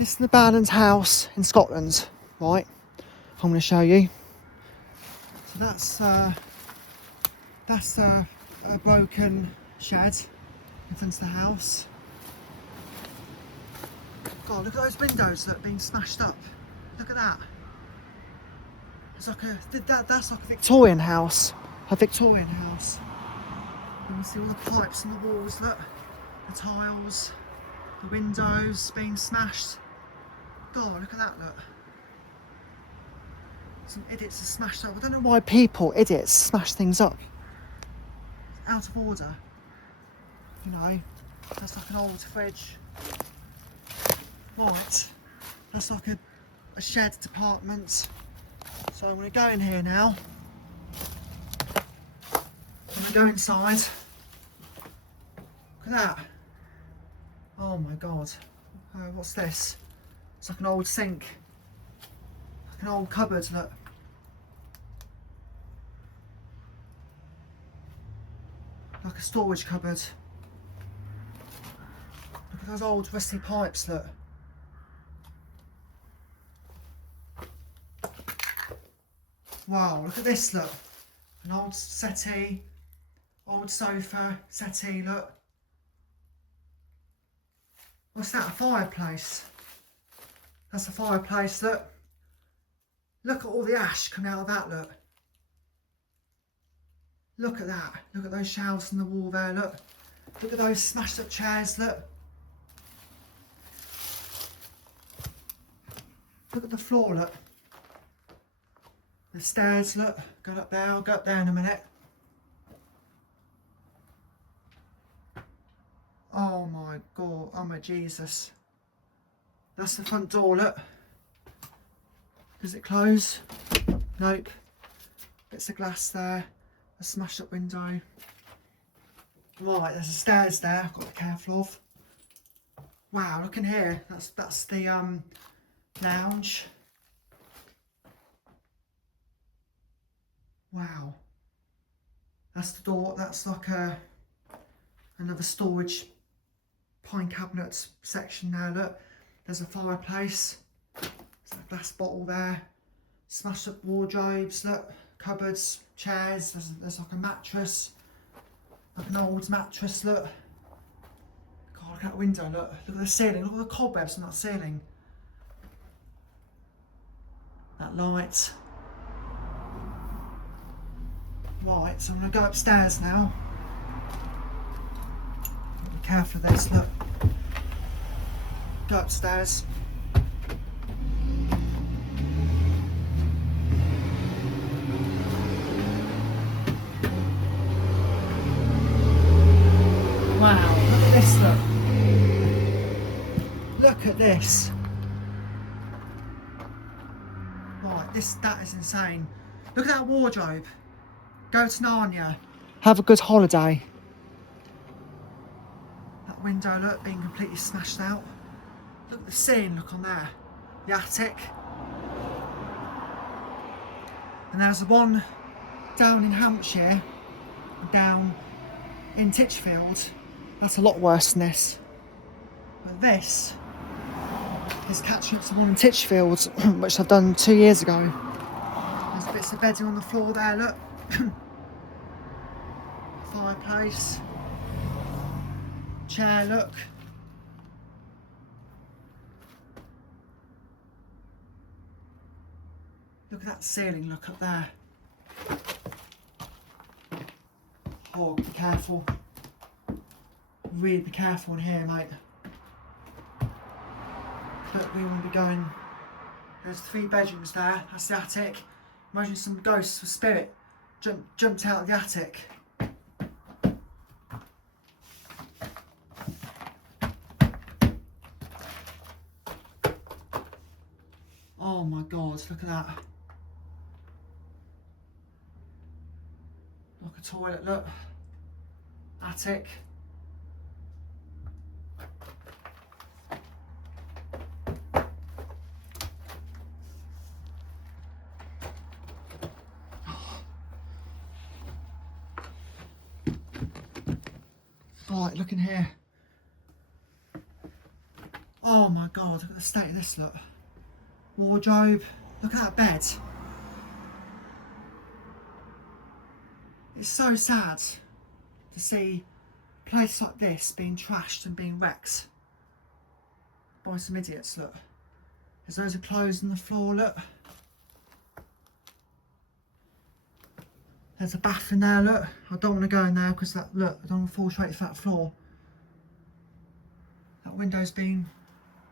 This is an abandoned house in Scotland, right? I'm going to show you. So that's a broken shed in front of the house. God, look at those windows that are being smashed up. Look at that. It's like that's like a Victorian house. A Victorian house. You can see all the pipes and the walls, look. The tiles, the windows being smashed. God, look at that, look. Some idiots have smashed up. I don't know why idiots, smash things up. It's out of order. You know, that's like an old fridge. Right, that's like a shed department. So I'm going to go in here now. I'm going to go inside. Look at that. Oh my God. What's this? It's like an old sink. Like an old cupboard, look. Like a storage cupboard. Look at those old rusty pipes, look. Wow, look at this, look. An old settee, old sofa, settee, look. What's that, a fireplace? That's a fireplace, look. Look at all the ash coming out of that, look. Look at that. Look at those shelves in the wall there, look. Look at those smashed up chairs, look. Look at the floor, look. The stairs, look. Go up there, I'll go up there in a minute. Oh my God, oh my Jesus. That's the front door, look. Does it close? Nope. Bits of glass there. A smashed up window. Right, there's the stairs there, I've got to be careful of. Wow, look in here. That's the lounge. Wow. That's the door, that's like another storage pine cabinet section now, look. There's a fireplace. There's a glass bottle there. Smashed up wardrobes, look. Cupboards, chairs, there's like a mattress. Like an old mattress, look. God, look at that window, look. Look at the ceiling, look at the cobwebs on that ceiling. That light. Right, so I'm going to go upstairs now. Be careful of this, look. Go upstairs. Wow, look at this, look. Look at this. Right, that is insane. Look at that wardrobe. Go to Narnia. Have a good holiday. That window, look, being completely smashed out. Look at the ceiling, look on there. The attic. And there's the one down in Hampshire, down in Titchfield. That's a lot worse than this. But this is catching up to one in Titchfield, which I've done 2 years ago. There's bits of bedding on the floor there, look. Fireplace. Chair, look. Look at that ceiling, look up there. Oh, be careful. Really be careful in here, mate. Look, we want to be going. There's 3 bedrooms there, that's the attic. Imagine some ghosts or spirit jumped out of the attic. Oh my God, look at that. Like a toilet, look. Attic. Right, look in here. Oh my God, look at the state of this, look. Wardrobe, look at that bed. It's so sad to see a place like this being trashed and being wrecked by some idiots, look. There's loads of clothes on the floor, look. There's a bath in there, look. I don't want to go in there because that, look, I don't want to fall straight to that floor. That window's been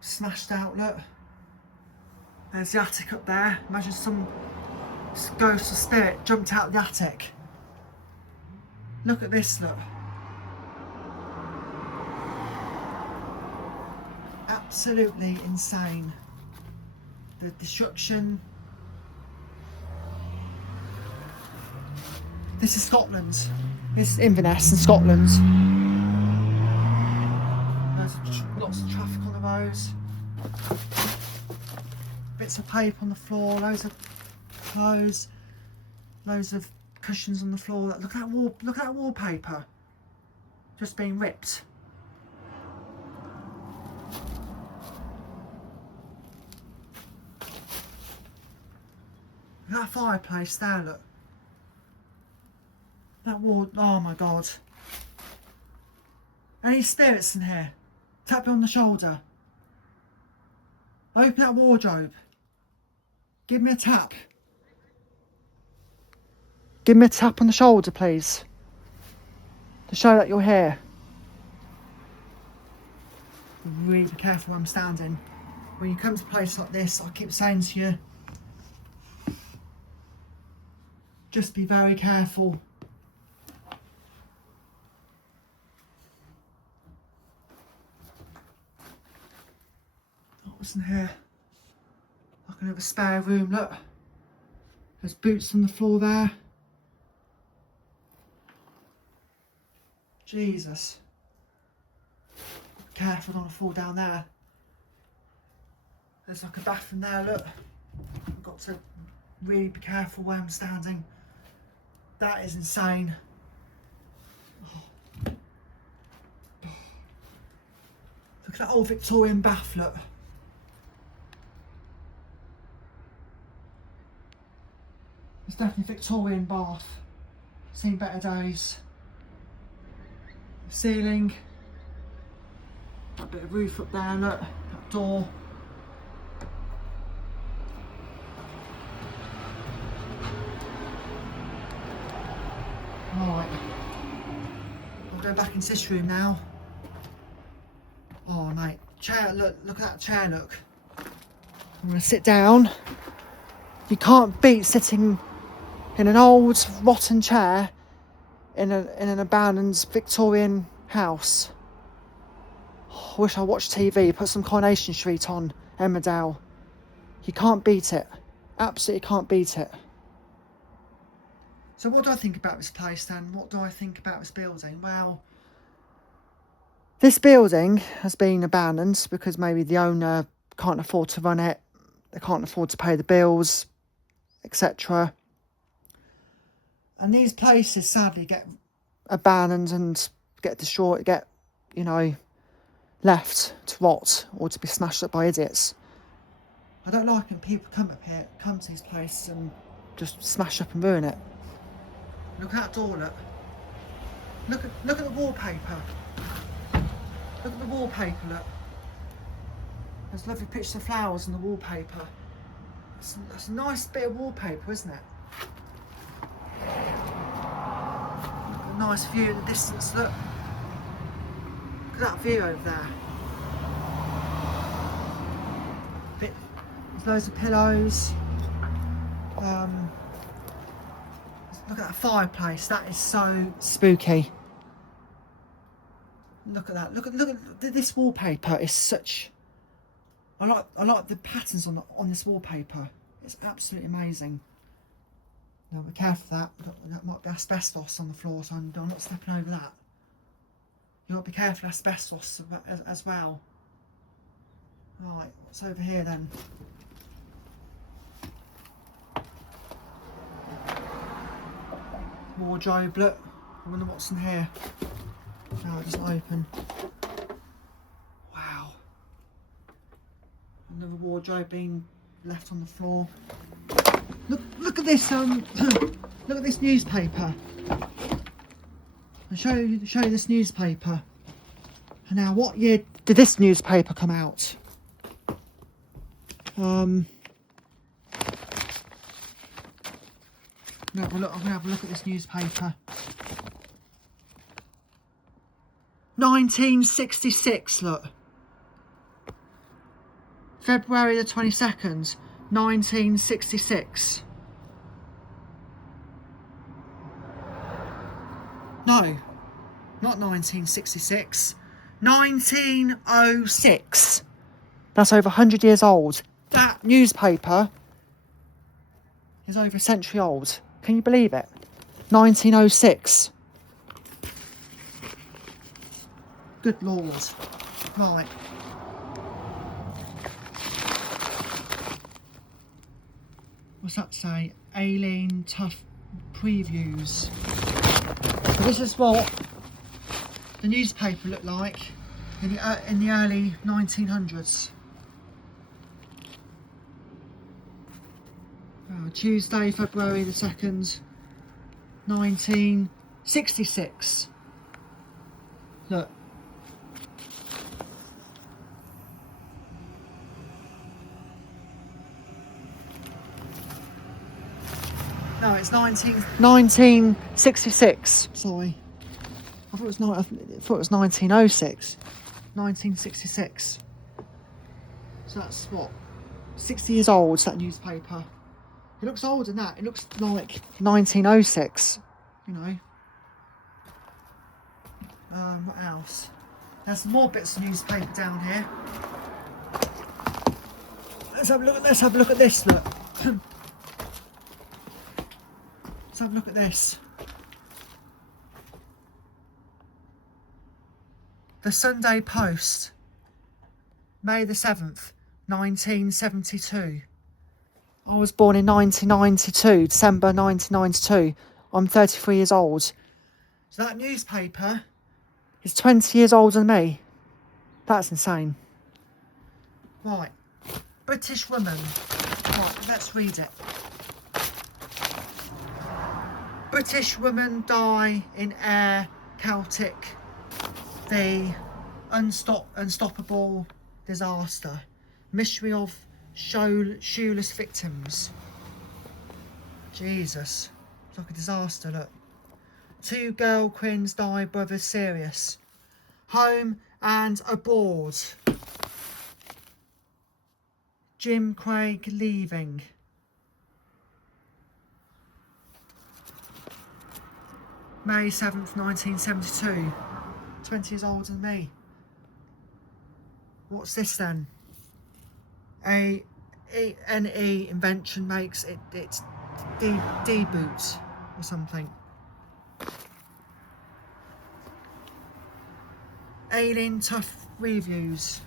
smashed out, look. There's the attic up there. Imagine some ghost or spirit jumped out of the attic. Look at this, look. Absolutely insane. The destruction. This is Scotland. This is Inverness in Scotland. There's lots of traffic on the roads. Bits of paper on the floor, loads of clothes, loads of cushions on the floor. Look at that wallpaper. Just being ripped. Look at that fireplace there, look. That wall, oh my God. Any spirits in here? Tap you on the shoulder. Open that wardrobe. Give me a tap. Give me a tap on the shoulder, please. To show that you're here. Really be careful where I'm standing. When you come to a place like this, I keep saying to you, just be very careful. What's in here? Like another spare room, look. There's boots on the floor there. Jesus. Be careful, I don't want to fall down there. There's like a bathroom there, look. I've got to really be careful where I'm standing. That is insane. Oh. Look at that old Victorian bath, look. It's definitely a Victorian bath. Seen better days. Ceiling. A bit of roof up there, look. That door. Alright. I'll go back into this room now. Oh mate. Chair, look at that chair, look. I'm gonna sit down. You can't beat sitting in an old rotten chair in an abandoned Victorian house. Oh, I wish I watched TV, put some Coronation Street on, Emmerdale. You can't beat it. Absolutely can't beat it. So what do I think about this place then? What do I think about this building? Well, this building has been abandoned because maybe the owner can't afford to run it. They can't afford to pay the bills, etc. And these places sadly get abandoned and get destroyed, get, left to rot or to be smashed up by idiots. I don't like when people come to these places and just smash up and ruin it. Look at that door, look. Look at the wallpaper. Look at the wallpaper, look. There's lovely pictures of flowers on the wallpaper. That's a nice bit of wallpaper, isn't it? A nice view in the distance, look. Look at that view over there. There's loads of pillows. Look at that fireplace, that is so spooky. Look at that, look at this wallpaper is such... I like the patterns on this wallpaper. It's absolutely amazing. Now be careful of that. That might be asbestos on the floor, so I'm not stepping over that. You've got to be careful of asbestos as well. Right, what's over here then? Wardrobe, look. I wonder what's in here. No, it doesn't open. Wow. Another wardrobe being left on the floor. Look at this look at this newspaper. I'll show you this newspaper. And now, what year did this newspaper come out? I'm gonna have a look at this newspaper. 1966, look. February the 22nd, 1966. No, not 1966. 1906. That's over 100 years old. That newspaper is over a century old. Can you believe it? 1906. Good Lord. Right. What's that say? Aileen Tough Previews. So this is what the newspaper looked like in the early 1900s. Tuesday, February the 2nd, 1966. Look. No, it's 1966. Sorry. I thought it was 1906. 1966. So that's what? 60 years old, that newspaper. It looks older than that. It looks like 1906. You know. What else? There's some more bits of newspaper down here. Let's have a look at this. Have a look at this. Look. Let's have a look at this. The Sunday Post, May the 7th, 1972. I was born in 1992, December 1992. I'm 33 years old. So that newspaper is 20 years older than me. That's insane. Right. British woman. Right, let's read it. British woman die in air Celtic. The unstoppable disaster. Mystery of shoeless victims. Jesus. It's like a disaster, look. 2 girl quins die, brothers serious. Home and aboard. Jim Craig leaving. May 7th, 1972. 20 years older than me. What's this then? An invention makes its debut or something. Alien Tough Reviews.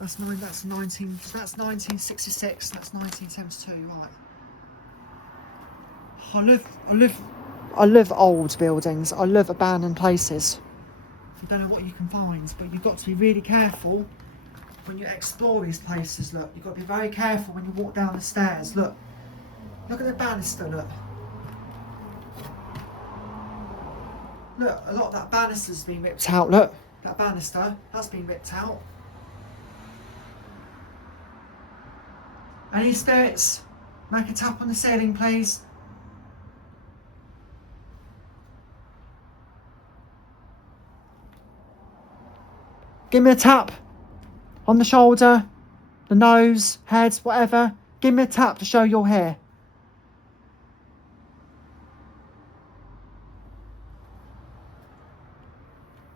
That's 1966. That's 1972. Right. I love old buildings. I love abandoned places. You don't know what you can find, but you've got to be really careful when you explore these places. Look, you've got to be very careful when you walk down the stairs. Look at the banister. Look, a lot of that banister's been ripped out. Look, that banister, that's been ripped out. Any spirits? Make a tap on the ceiling, please. Give me a tap on the shoulder, the nose, head, whatever. Give me a tap to show you're here.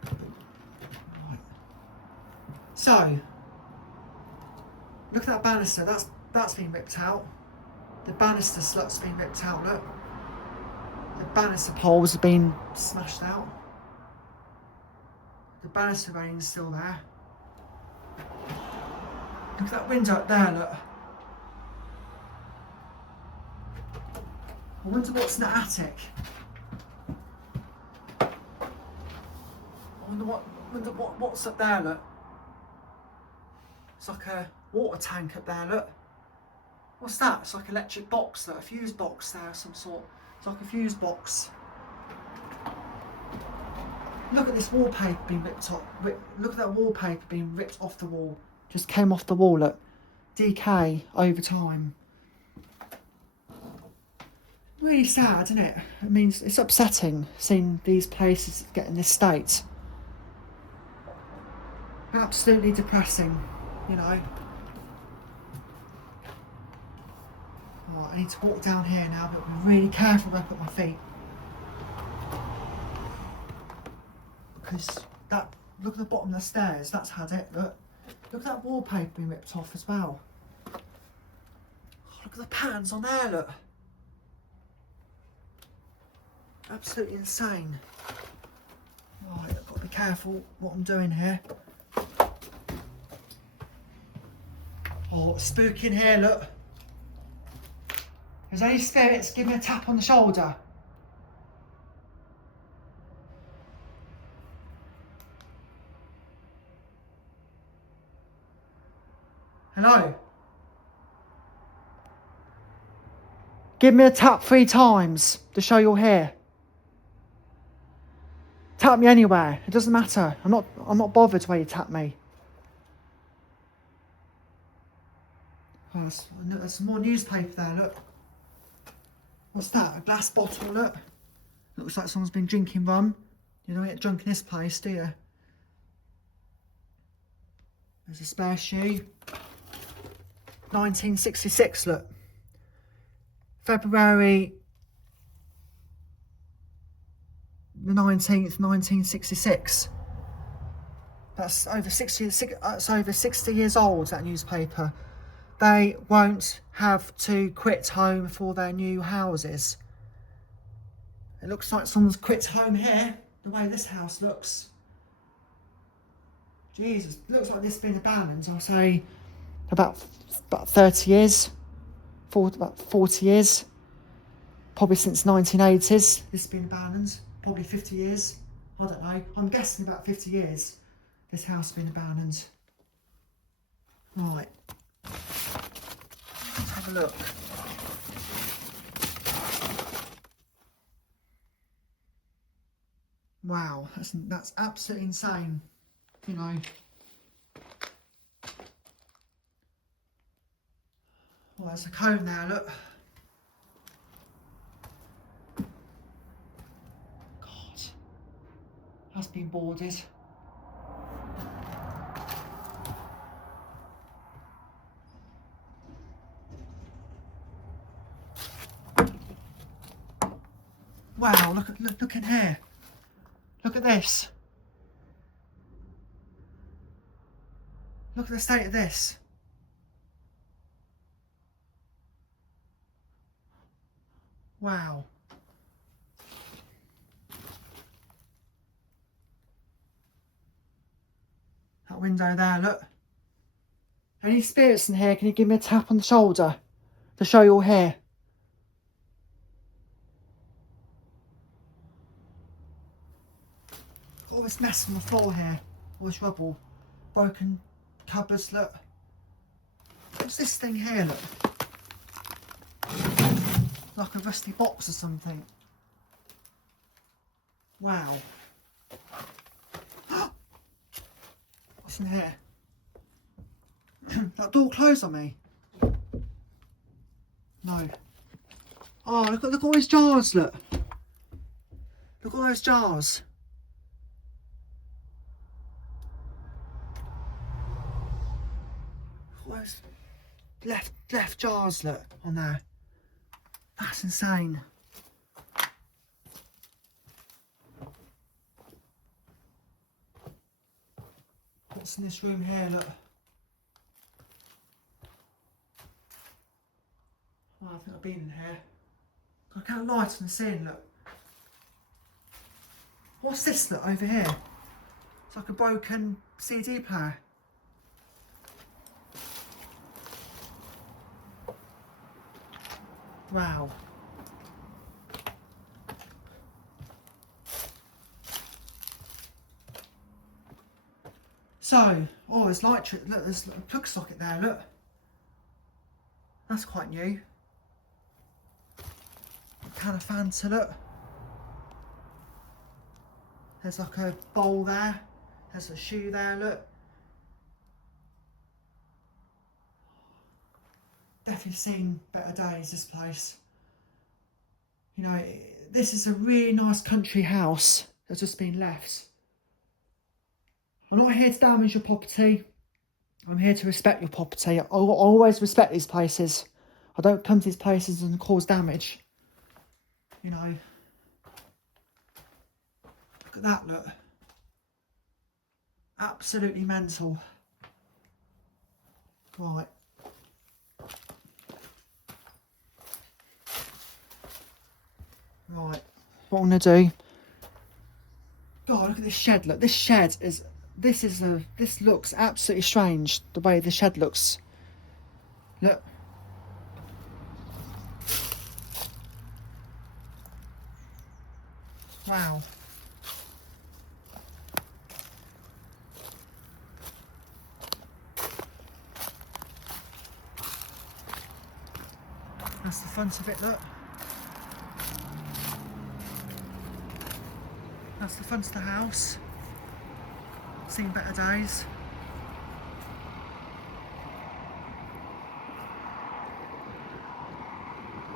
Right. So, look at that banister. That's been ripped out. The banister slot's been ripped out. Look, the banister poles have been smashed out. The banister railing's still there. Look at that window up there, look. I wonder what's in the attic. I wonder what's up there, look. It's like a water tank up there, look. What's that? It's like an electric box, look, a fuse box there of some sort. It's like a fuse box. Look at this wallpaper being ripped off. Look at that wallpaper being ripped off the wall. Just came off the wall, look. Decay over time. Really sad, isn't it? It means it's upsetting seeing these places get in this state. Absolutely depressing, you know. Right, I need to walk down here now, but be really careful where I put my feet. Because that, look at the bottom of the stairs, that's had it, look. Look at that wallpaper being ripped off as well. Oh, look at the patterns on there, look. Absolutely insane. Right, I've got to be careful what I'm doing here. Oh, it's spooky in here, look. There's any spirits, give me a tap on the shoulder. Hello? Give me a tap 3 times to show you're here. Tap me anywhere, it doesn't matter. I'm not bothered where you tap me. Oh, there's some more newspaper there, look. What's that? A glass bottle, look. Looks like someone's been drinking rum. You don't get drunk in this place, do you? There's a spare shoe. 1966, look. February the 19th, 1966. That's over 60 years old, that newspaper. They won't have to quit home for their new houses. It looks like someone's quit home here, the way this house looks. Jesus, looks like this has been abandoned, I'll say about 30 years, about 40 years. Probably since 1980s, this has been abandoned. Probably 50 years, I don't know. I'm guessing about 50 years this house has been abandoned. Right, let's have a look. Wow, that's absolutely insane, you know. Well, there's a cone there, look. God, that's been boarded. Wow, look in here. Look at this. Look at the state of this. Wow. That window there, look. Any spirits in here? Can you give me a tap on the shoulder to show you're here? All this mess on the floor here. All this rubble. Broken cupboards, look. What's this thing here, look? Like a rusty box or something. Wow. What's in here? That door closed on me. No. Oh, look at all those jars, look. Look at all those jars. All those left jars, look, on there. That's insane. What's in this room here, look? Oh, I think I've been in here. I can't light on the ceiling, look. What's this, look, over here? It's like a broken CD player. Wow. So, oh, there's light trip. Look, there's a plug socket there. Look, that's quite new. Can of Fanta. Look, there's like a bowl there. There's a shoe there. Look, definitely seen better days. This place. You know, this is a really nice country house that's just been left. I'm not here to damage your property. I'm here to respect your property. I always respect these places. I don't come to these places and cause damage. You know. Look at that, look. Absolutely mental. Right. Right. What I'm going to do... God, look at this shed, look. This shed is... This looks absolutely strange, the way the shed looks. Look. Wow. That's the front of it, look. That's the front of the house. Seen better days.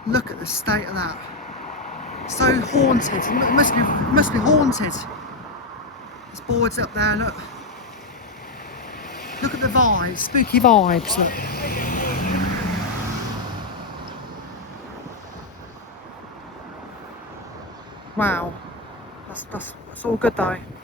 Look at the state of that. So haunted. It must be haunted. There's boards up there, look. Look at the vibes, spooky vibes, look. Wow. That's all good though.